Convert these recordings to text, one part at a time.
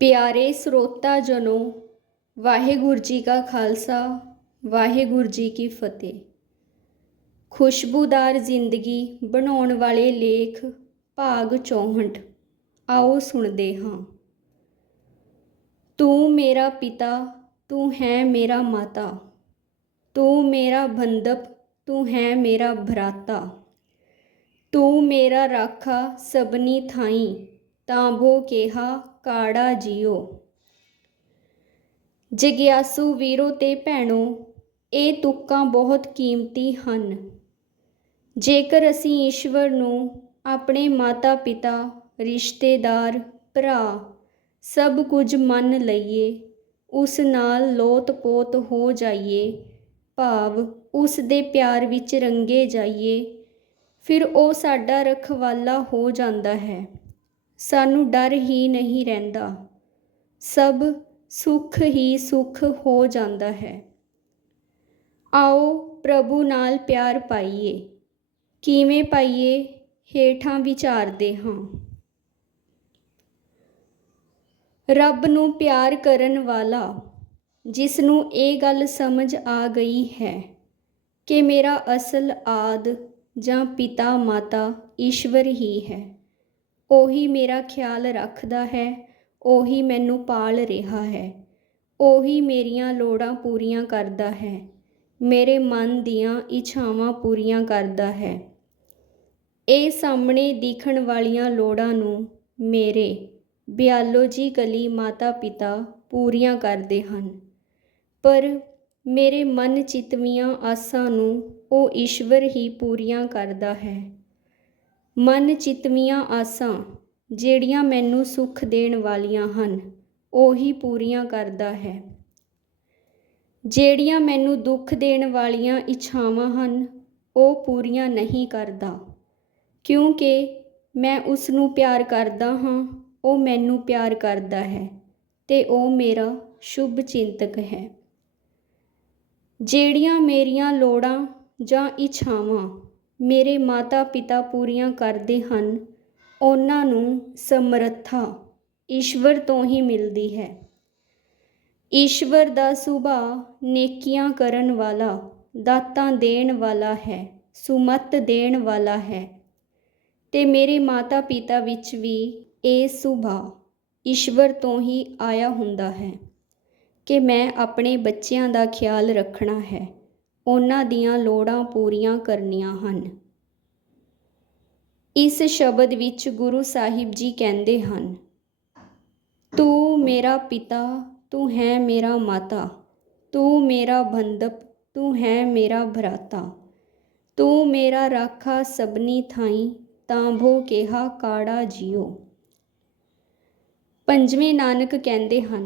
ਪਿਆਰੇ ਸਰੋਤਾ ਜਨੋ, ਵਾਹਿਗੁਰੂ ਜੀ ਕਾ ਖਾਲਸਾ, ਵਾਹਿਗੁਰੂ ਜੀ ਕੀ ਫਤਿਹ। ਖੁਸ਼ਬੂਦਾਰ ਜ਼ਿੰਦਗੀ ਬਣਾਉਣ ਵਾਲੇ ਲੇਖ ਭਾਗ 64 ਆਓ ਸੁਣਦੇ ਹਾਂ। ਤੂੰ ਮੇਰਾ ਪਿਤਾ, ਤੂੰ ਹੈ ਮੇਰਾ ਮਾਤਾ। ਤੂੰ ਮੇਰਾ ਬੰਦਪ ਤੂੰ ਹੈ ਮੇਰਾ ਭਰਾਤਾ। ਤੂੰ ਮੇਰਾ ਰਾਖਾ ਸਭਨੀ ਥਾਈ। ਤਾਂਭੋ ਕਿਹਾ, ਕਾੜਾ ਜੀਓ। ਜਗਿਆਸੂ ਵੀਰੋ ਤੇ ਭੈਣੋ, ਇਹ ਤੁਕਾਂ ਬਹੁਤ ਕੀਮਤੀ ਹਨ। ਜੇਕਰ ਅਸੀਂ ਈਸ਼ਵਰ ਨੂੰ ਆਪਣੇ ਮਾਤਾ ਪਿਤਾ ਰਿਸ਼ਤੇਦਾਰ, ਭਰਾ ਸਭ ਕੁਝ ਮੰਨ ਲਈਏ, ਉਸ ਨਾਲ ਲੋਤ-ਪੋਤ ਹੋ ਜਾਈਏ, ਭਾਵ ਉਸ ਦੇ ਪਿਆਰ ਵਿੱਚ ਰੰਗੇ ਜਾਈਏ, ਫਿਰ ਉਹ ਸਾਡਾ ਰਖਵਾਲਾ ਹੋ ਜਾਂਦਾ ਹੈ। ਸਾਨੂੰ ਡਰ ਹੀ ਨਹੀਂ ਰਹਿੰਦਾ। ਸਭ ਸੁੱਖ ਹੀ ਸੁੱਖ ਹੋ ਜਾਂਦਾ ਹੈ। ਆਓ ਪ੍ਰਭੂ ਨਾਲ ਪਿਆਰ ਪਾਈਏ। ਕਿਵੇਂ ਪਾਈਏ ਹੇਠਾਂ ਵਿਚਾਰਦੇ ਹਾਂ। ਰੱਬ ਨੂੰ ਪਿਆਰ ਕਰਨ ਵਾਲਾ, ਜਿਸ ਨੂੰ ਇਹ ਗੱਲ ਸਮਝ ਆ ਗਈ ਹੈ ਕਿ ਮੇਰਾ ਅਸਲ ਆਦ ਜਾਂ ਪਿਤਾ ਮਾਤਾ ਈਸ਼ਵਰ ਹੀ ਹੈ। ਉਹੀ ਮੇਰਾ ਖਿਆਲ ਰੱਖਦਾ ਹੈ, ਉਹੀ ਮੈਨੂੰ ਪਾਲ ਰਿਹਾ ਹੈ, ਉਹੀ ਮੇਰੀਆਂ ਲੋੜਾਂ ਪੂਰੀਆਂ ਕਰਦਾ ਹੈ, ਮੇਰੇ ਮਨ ਦੀਆਂ ਇੱਛਾਵਾਂ ਪੂਰੀਆਂ ਕਰਦਾ ਹੈ। ਇਹ ਸਾਹਮਣੇ ਦਿਖਣ ਵਾਲੀਆਂ ਲੋੜਾਂ ਨੂੰ ਮੇਰੇ ਬਿਆਲੋਜੀ ਕਲੀ ਮਾਤਾ ਪਿਤਾ ਪੂਰੀਆਂ ਕਰਦੇ ਹਨ, ਪਰ ਮੇਰੇ ਮਨ ਚਿਤਵੀਆਂ ਆਸਾਂ ਨੂੰ ਉਹ ਈਸ਼ਵਰ ਹੀ ਪੂਰੀਆਂ ਕਰਦਾ ਹੈ। ਮਨ ਚਿਤਵੀਆਂ ਆਸਾਂ, ਜਿਹੜੀਆਂ ਮੈਨੂੰ ਸੁੱਖ ਦੇਣ ਵਾਲੀਆਂ ਹਨ, ਉਹੀ ਪੂਰੀਆਂ ਕਰਦਾ ਹੈ। ਜਿਹੜੀਆਂ ਮੈਨੂੰ ਦੁੱਖ ਦੇਣ ਵਾਲੀਆਂ ਇੱਛਾਵਾਂ ਹਨ, ਉਹ ਪੂਰੀਆਂ ਨਹੀਂ ਕਰਦਾ। ਕਿਉਂਕਿ ਮੈਂ ਉਸ ਨੂੰ ਪਿਆਰ ਕਰਦਾ ਹਾਂ, ਉਹ ਮੈਨੂੰ ਪਿਆਰ ਕਰਦਾ ਹੈ ਤੇ ਉਹ ਮੇਰਾ ਸ਼ੁਭ ਚਿੰਤਕ ਹੈ। ਜਿਹੜੀਆਂ ਮੇਰੀਆਂ ਲੋੜਾਂ ਜਾਂ ਇੱਛਾਵਾਂ ਮੇਰੇ ਮਾਤਾ-ਪਿਤਾ ਪੂਰੀਆਂ ਕਰਦੇ ਹਨ। ਉਹਨਾਂ ਨੂੰ ਸਮਰੱਥਾ ਈਸ਼ਵਰ ਤੋਂ ਹੀ ਮਿਲਦੀ ਹੈ। ਈਸ਼ਵਰ ਦਾ ਸੁਭਾਅ ਨੇਕੀਆਂ ਕਰਨ ਵਾਲਾ, ਦਾਤਾਂ ਦੇਣ ਵਾਲਾ ਹੈ, ਸੁਮਤ ਦੇਣ ਵਾਲਾ ਹੈ। ਤੇ ਮੇਰੇ ਮਾਤਾ-ਪਿਤਾ ਵਿੱਚ ਵੀ ਇਹ ਸੁਭਾਅ ਈਸ਼ਵਰ ਤੋਂ ਹੀ ਆਇਆ ਹੁੰਦਾ ਹੈ ਕਿ ਮੈਂ ਆਪਣੇ ਬੱਚਿਆਂ ਦਾ ਖਿਆਲ ਰੱਖਣਾ ਹੈ। ਉਹਨਾਂ ਦੀਆਂ ਲੋੜਾਂ ਪੂਰੀਆਂ ਕਰਨੀਆਂ ਹਨ। ਇਸ ਸ਼ਬਦ ਵਿੱਚ ਗੁਰੂ ਸਾਹਿਬ ਜੀ ਕਹਿੰਦੇ ਹਨ, ਤੂੰ ਮੇਰਾ ਪਿਤਾ, ਤੂੰ ਹੈ ਮੇਰਾ ਮਾਤਾ, ਤੂੰ ਮੇਰਾ ਬੰਦਪ ਤੂੰ ਹੈ ਮੇਰਾ ਭਰਾਤਾ, ਤੂੰ ਮੇਰਾ ਰਾਖਾ ਸਬਨੀ ਥਾਈ ਤਾਂਭੋ ਕਿਹਾ ਕਾੜਾ ਜੀਓ। ਪੰਜਵੇਂ ਨਾਨਕ ਕਹਿੰਦੇ ਹਨ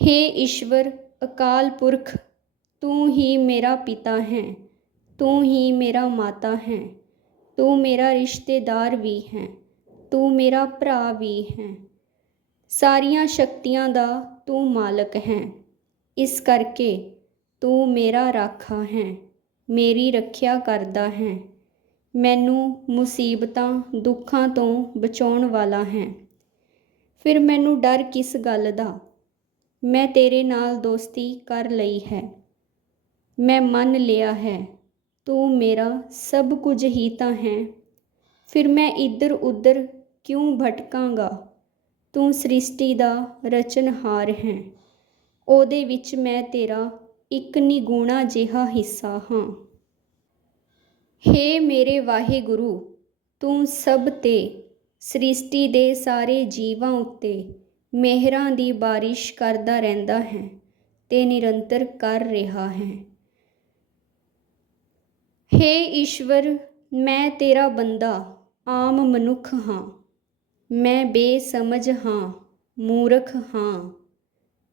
हे ਈਸ਼ਵਰ, ਅਕਾਲ ਪੁਰਖ ਤੂੰ ਹੀ ਮੇਰਾ ਪਿਤਾ ਹੈ, ਤੂੰ ਹੀ ਮੇਰਾ ਮਾਤਾ ਹੈ, ਤੂੰ ਮੇਰਾ ਰਿਸ਼ਤੇਦਾਰ ਵੀ ਹੈ, ਤੂੰ ਮੇਰਾ ਭਰਾ ਵੀ ਹੈ। ਸਾਰੀਆਂ ਸ਼ਕਤੀਆਂ ਦਾ ਤੂੰ ਮਾਲਕ ਹੈ, ਇਸ ਕਰਕੇ ਤੂੰ ਮੇਰਾ ਰਾਖਾ ਹੈ, ਮੇਰੀ ਰੱਖਿਆ ਕਰਦਾ ਹੈ। ਮੈਨੂੰ ਮੁਸੀਬਤਾਂ, ਦੁੱਖਾਂ ਤੋਂ ਬਚਾਉਣ ਵਾਲਾ ਹੈ। ਫਿਰ ਮੈਨੂੰ ਡਰ ਕਿਸ ਗੱਲ ਦਾ? ਮੈਂ ਤੇਰੇ ਨਾਲ ਦੋਸਤੀ ਕਰ ਲਈ ਹੈ। ਮੈਂ ਮੰਨ ਲਿਆ ਹੈ, ਤੂੰ ਮੇਰਾ ਸਭ ਕੁਝ ਹੀ ਤਾਂ ਹੈ। ਫਿਰ ਮੈਂ ਇੱਧਰ ਉੱਧਰ ਕਿਉਂ ਭਟਕਾਂਗਾ? ਤੂੰ ਸ੍ਰਿਸ਼ਟੀ ਦਾ ਰਚਨਹਾਰ ਹੈ। ਉਹਦੇ ਵਿੱਚ ਮੈਂ ਤੇਰਾ ਇੱਕ ਨਿਗੁਣਾ ਜਿਹਾ ਹਿੱਸਾ ਹਾਂ। ਹੇ ਮੇਰੇ ਵਾਹਿਗੁਰੂ, ਤੂੰ ਸਭ ਤੇ ਸ੍ਰਿਸ਼ਟੀ ਦੇ ਸਾਰੇ ਜੀਵਾਂ ਉੱਤੇ ਮਿਹਰਾਂ ਦੀ ਬਾਰਿਸ਼ ਕਰਦਾ ਰਹਿੰਦਾ ਹੈ ਤੇ ਨਿਰੰਤਰ ਕਰ ਰਿਹਾ ਹੈ। ਹੇ ਈਸ਼ਵਰ, ਮੈਂ ਤੇਰਾ ਬੰਦਾ, ਆਮ ਮਨੁੱਖ ਹਾਂ। ਮੈਂ ਬੇਸਮਝ ਹਾਂ, ਮੂਰਖ ਹਾਂ।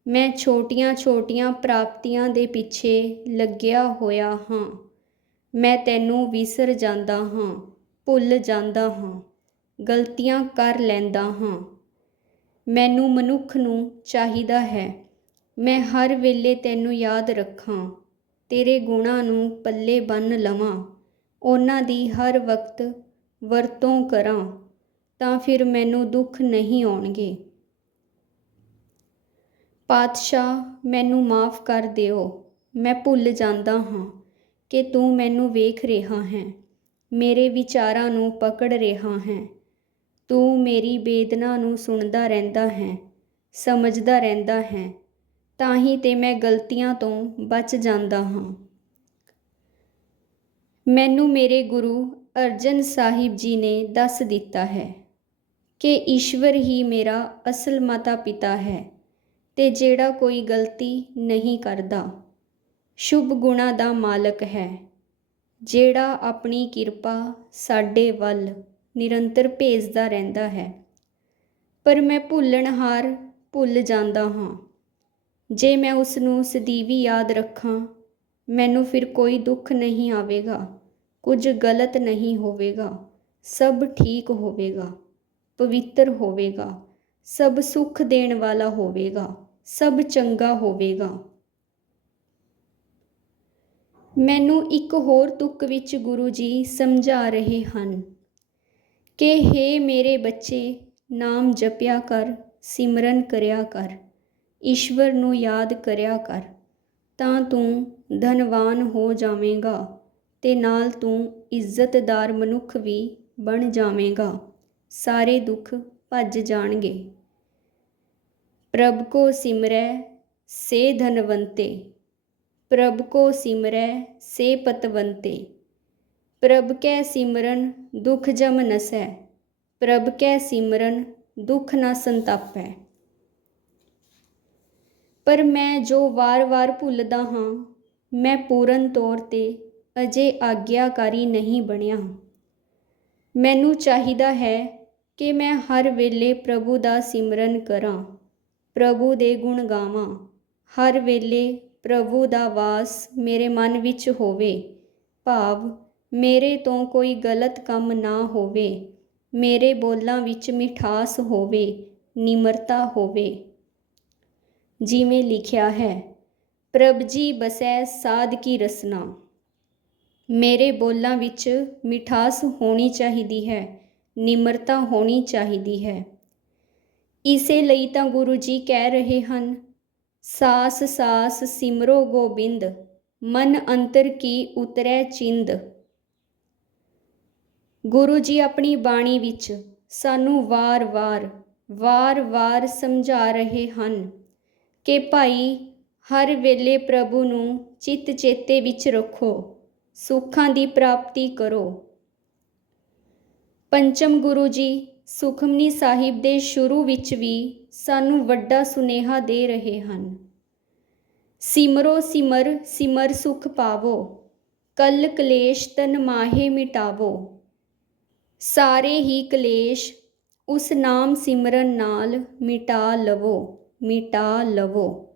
ਮੈਂ ਛੋਟੀਆਂ-ਛੋਟੀਆਂ ਪ੍ਰਾਪਤੀਆਂ ਦੇ ਪਿੱਛੇ ਲੱਗਿਆ ਹੋਇਆ ਹਾਂ। ਮੈਂ ਤੈਨੂੰ ਵਿਸਰ ਜਾਂਦਾ ਹਾਂ, ਭੁੱਲ ਜਾਂਦਾ ਹਾਂ, ਗਲਤੀਆਂ ਕਰ ਲੈਂਦਾ ਹਾਂ। ਮੈਨੂੰ ਮਨੁੱਖ ਨੂੰ ਚਾਹੀਦਾ ਹੈ। ਮੈਂ ਹਰ ਵੇਲੇ ਤੈਨੂੰ ਯਾਦ ਰੱਖਾਂ। ਤੇਰੇ ਗੁਣਾਂ ਨੂੰ ਪੱਲੇ ਬੰਨ ਲਵਾਂ, ਉਹਨਾਂ ਦੀ ਹਰ ਵਕਤ ਵਰਤੋਂ ਕਰਾਂ, ਤਾਂ ਫਿਰ ਮੈਨੂੰ ਦੁੱਖ ਨਹੀਂ ਆਉਣਗੇ। ਪਾਤਸ਼ਾਹ, ਮੈਨੂੰ ਮਾਫ ਕਰ ਦਿਓ, ਮੈਂ ਭੁੱਲ ਜਾਂਦਾ ਹਾਂ ਕਿ ਤੂੰ ਮੈਨੂੰ ਵੇਖ ਰਿਹਾ ਹੈ, ਮੇਰੇ ਵਿਚਾਰਾਂ ਨੂੰ ਪਕੜ ਰਿਹਾ ਹੈ, ਤੂੰ ਮੇਰੀ ਬੇਦਨਾ ਨੂੰ ਸੁਣਦਾ ਰਹਿੰਦਾ ਹੈ, ਸਮਝਦਾ ਰਹਿੰਦਾ ਹੈ ਤਾਂ ਹੀ ਤਾਂ ਮੈਂ ਗਲਤੀਆਂ ਤੋਂ ਬਚ ਜਾਂਦਾ ਹਾਂ। ਮੈਨੂੰ ਮੇਰੇ ਗੁਰੂ ਅਰਜਨ ਸਾਹਿਬ ਜੀ ਨੇ ਦੱਸ ਦਿੱਤਾ ਹੈ ਕਿ ਈਸ਼ਵਰ ਹੀ ਮੇਰਾ ਅਸਲ ਮਾਤਾ ਪਿਤਾ ਹੈ ਤੇ ਜਿਹੜਾ ਕੋਈ ਗਲਤੀ ਨਹੀਂ ਕਰਦਾ, ਸ਼ੁਭ ਗੁਣਾ ਦਾ ਮਾਲਕ ਹੈ, ਜਿਹੜਾ ਆਪਣੀ ਕਿਰਪਾ ਸਾਡੇ ਵੱਲ ਨਿਰੰਤਰ ਭੇਜਦਾ ਰਹਿੰਦਾ ਹੈ। ਪਰ ਮੈਂ ਭੁੱਲਣਹਾਰ ਭੁੱਲ ਜਾਂਦਾ ਹਾਂ। ਜੇ ਮੈਂ ਉਸ ਨੂੰ ਸਦੀਵੀ ਯਾਦ ਰੱਖਾਂ, ਮੈਨੂੰ ਫਿਰ ਕੋਈ ਦੁੱਖ ਨਹੀਂ ਆਵੇਗਾ, ਕੁਝ ਗਲਤ ਨਹੀਂ ਹੋਵੇਗਾ, ਸਭ ਠੀਕ ਹੋਵੇਗਾ, ਪਵਿੱਤਰ ਹੋਵੇਗਾ, ਸਭ ਸੁੱਖ ਦੇਣ ਵਾਲਾ ਹੋਵੇਗਾ, ਸਭ ਚੰਗਾ ਹੋਵੇਗਾ। ਮੈਨੂੰ ਇੱਕ ਹੋਰ ਤੁਕ ਵਿੱਚ ਗੁਰੂ ਜੀ ਸਮਝਾ ਰਹੇ ਹਨ ਕਿ हे ਮੇਰੇ ਬੱਚੇ, ਨਾਮ ਜਪਿਆ ਕਰ, ਸਿਮਰਨ ਕਰਿਆ ਕਰ। ਈਸ਼ਵਰ ਨੂੰ ਯਾਦ ਕਰਿਆ ਕਰ, ਤਾਂ ਤੂੰ ਧਨਵਾਨ ਹੋ ਜਾਵੇਂਗਾ ਤੇ ਨਾਲ ਤੂੰ ਇੱਜ਼ਤਦਾਰ ਮਨੁੱਖ ਵੀ ਬਣ ਜਾਵੇਂਗਾ, ਸਾਰੇ ਦੁੱਖ ਭੱਜ ਜਾਣਗੇ। ਪ੍ਰਭ ਕੋ ਸਿਮਰੈ ਸੇ ਧਨਵੰਤੇ, ਪ੍ਰਭ ਕੋ ਸਿਮਰੈ ਸੇ ਪਤਵੰਤੇ, ਪ੍ਰਭ ਕੈ ਸਿਮਰਨ ਦੁਖ ਜਮ ਨਸੈ, ਪ੍ਰਭ ਕੈ ਸਿਮਰਨ ਦੁਖ ਨਾ ਸੰਤਾਪੈ। ਪਰ ਮੈਂ ਜੋ ਵਾਰ-ਵਾਰ ਭੁੱਲਦਾ ਹਾਂ, ਮੈਂ ਪੂਰਨ ਤੌਰ ਤੇ ਅਜੇ ਆਗਿਆਕਾਰੀ ਨਹੀਂ ਬਣਿਆ। ਮੈਨੂੰ ਚਾਹੀਦਾ ਹੈ ਕਿ ਮੈਂ ਹਰ ਵੇਲੇ ਪ੍ਰਭੂ ਦਾ ਸਿਮਰਨ ਕਰਾਂ, ਪ੍ਰਭੂ ਦੇ ਗੁਣ ਗਾਵਾਂ। ਹਰ ਵੇਲੇ ਪ੍ਰਭੂ ਦਾ ਵਾਸ ਮੇਰੇ ਮਨ ਵਿੱਚ ਹੋਵੇ। ਭਾਵ, ਮੇਰੇ ਤੋਂ ਕੋਈ ਗਲਤ ਕੰਮ ਨਾ ਹੋਵੇ। ਮੇਰੇ ਬੋਲਾਂ ਵਿੱਚ ਮਿਠਾਸ ਹੋਵੇ, ਨਿਮਰਤਾ ਹੋਵੇ। ਜਿਵੇਂ ਲਿਖਿਆ ਹੈ, ਪ੍ਰਭ ਜੀ ਬਸੈ ਸਾਧ ਕੀ ਰਸਨਾ। ਮੇਰੇ ਬੋਲਾਂ ਵਿੱਚ ਮਿਠਾਸ ਹੋਣੀ ਚਾਹੀਦੀ ਹੈ, ਨਿਮਰਤਾ ਹੋਣੀ ਚਾਹੀਦੀ ਹੈ। ਇਸੇ ਲਈ ਤਾਂ ਗੁਰੂ ਜੀ ਕਹਿ ਰਹੇ ਹਨ, ਸਾਸ ਸਾਸ ਸਿਮਰੋ ਗੋਬਿੰਦ, ਮਨ ਅੰਤਰ ਕੀ ਉਤਰੈ ਚਿੰਦ। ਗੁਰੂ ਜੀ ਆਪਣੀ ਬਾਣੀ ਵਿੱਚ ਸਾਨੂੰ ਵਾਰ-ਵਾਰ ਵਾਰ-ਵਾਰ ਸਮਝਾ ਰਹੇ ਹਨ। ਕਿ ਭਾਈ, ਹਰ ਵੇਲੇ ਪ੍ਰਭੂ ਨੂੰ ਚਿੱਤ ਚੇਤੇ ਵਿੱਚ ਰੱਖੋ, ਸੁੱਖਾਂ ਦੀ ਪ੍ਰਾਪਤੀ ਕਰੋ। ਪੰਚਮ ਗੁਰੂ ਜੀ, ਸੁਖਮਨੀ ਸਾਹਿਬ ਦੇ ਸ਼ੁਰੂ ਵਿੱਚ ਵੀ ਸਾਨੂੰ ਵੱਡਾ ਸੁਨੇਹਾ ਦੇ ਰਹੇ ਹਨ। ਸਿਮਰੋ ਸਿਮਰ ਸਿਮਰ ਸੁਖ ਪਾਵੋ, ਕਲ ਕਲੇਸ਼ ਤਨ ਮਾਹੇ ਮਿਟਾਵੋ। ਸਾਰੇ ਹੀ ਕਲੇਸ਼ ਉਸ ਨਾਮ ਸਿਮਰਨ ਨਾਲ ਮਿਟਾ ਲਵੋ। ਮਿਟਾ ਲਵੋ।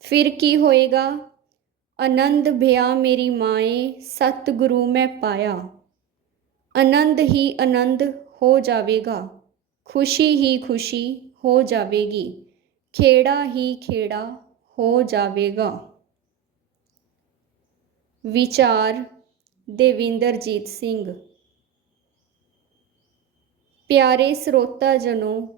ਫਿਰ ਕੀ ਹੋਏਗਾ? ਆਨੰਦ ਭਿਆ ਮੇਰੀ ਮਾਏ, ਸਤਿਗੁਰੂ ਮੈਂ ਪਾਇਆ। ਆਨੰਦ ਹੀ ਆਨੰਦ ਹੋ ਜਾਵੇਗਾ, ਖੁਸ਼ੀ ਹੀ ਖੁਸ਼ੀ ਹੋ ਜਾਵੇਗੀ, ਖੇੜਾ ਹੀ ਖੇੜਾ ਹੋ ਜਾਵੇਗਾ। ਵਿਚਾਰ ਦੇਵਿੰਦਰਜੀਤ ਸਿੰਘ। ਪਿਆਰੇ ਸਰੋਤਾ ਜਨੋ